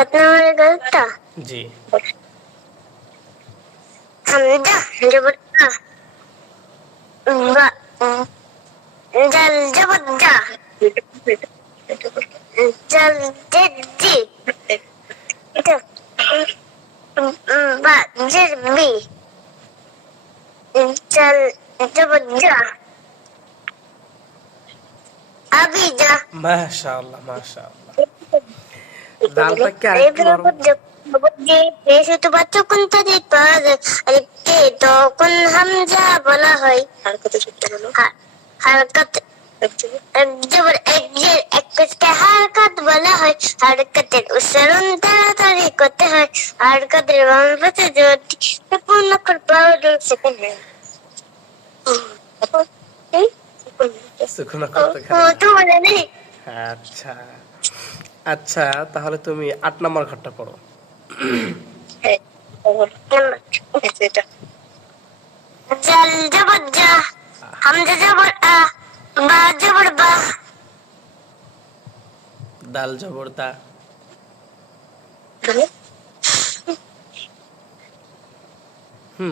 7 নম্বরের গল্পটা জি। হামজা জবর আ বা জাল জবর জা জাল জেজি এটা বা জের বি জাল জবর জা আবিজা মাশাআল্লাহ মাশাআল্লাহ। দালটাকে আরেকটু নরম। তখন হামজা বলা হয় হারকত জবর হারকত বলা হয় হারকতের উচ্চারণ তাড়াতাড়ি করতে হয় হারকতের বাম পাশে জোরটি পূর্ণ করে পাউডার সেকেন্ড সুকুন করতে তোমার নেই আচ্ছা আচ্ছা, তাহলে তুমি 8 নম্বর ঘরটা পড়ো। জাল জবর জা হামজা জবর আ বা জবর বা দাল জবর দা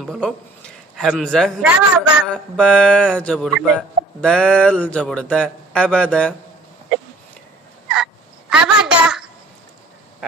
বলো। হামজা জবর আ, বা জবর বা, দাল জবর দা, আবাদা। আবাদা